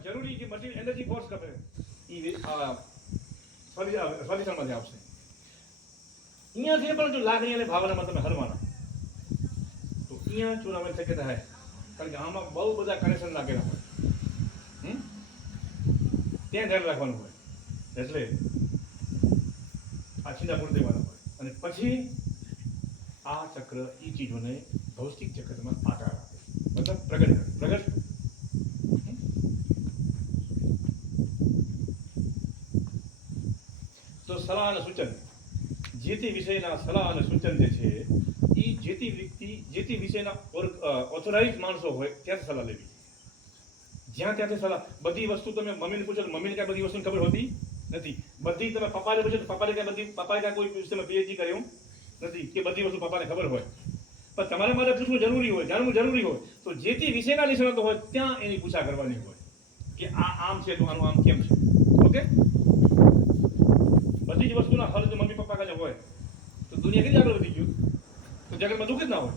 એમાં જરૂરી કે મટીરિયલ એનર્જી ફોર્સ કરે એ સોલ્યુશનમાંથી આવશે. અહીંયાથી પણ જો લાગણી અને ભાવનામાં તમે હરવાના તો અહીંયા ચૂનામાં શક્યતા થાય, કારણ કે આમાં બહુ બધા કનેક્શન લાગેલા હોય, ત્યાં ધ્યાન રાખવાનું હોય. એટલે આ છીંડા પૂરી દેવાના હોય અને પછી આ ચક્ર એ ચીજોને ભૌતિક જગતમાં આકાર આપે, મતલબ પ્રગટ. તો સલાહ અને સૂચન, જે તે વિષયના સલાહ અને સૂચન જે છે એ જે તે વ્યક્તિ જે તે વિષયના ઓથોરાઇઝ માણસો હોય ત્યાંથી સલાહ લેવી. જ્યાં ત્યાંથી સલાહ, બધી વસ્તુ તમે મમ્મીને પૂછો તો મમ્મીને ક્યાં બધી વસ્તુની ખબર હોતી નથી. બધી તમે પપ્પાને પૂછો તો પપ્પાએ ક્યાં કોઈ વિષયમાં પીએચડી કર્યું નથી કે બધી વસ્તુ પપ્પાને ખબર હોય. પણ તમારે મારે પૂછવું જરૂરી હોય, જાણવું જરૂરી હોય તો જે તે વિષયના નિષ્ણાતો હોય ત્યાં એની પૂછા કરવાની હોય કે આ આમ છે તો આનું આમ કેમ છે. ઓકે, બધી જ વસ્તુના હલ જો મમ્મી પપ્પા કાંઈ હોય તો દુનિયા કેટલી આગળ વધી ગયું, તો જગતમાં દુઃખ જ ના હોય.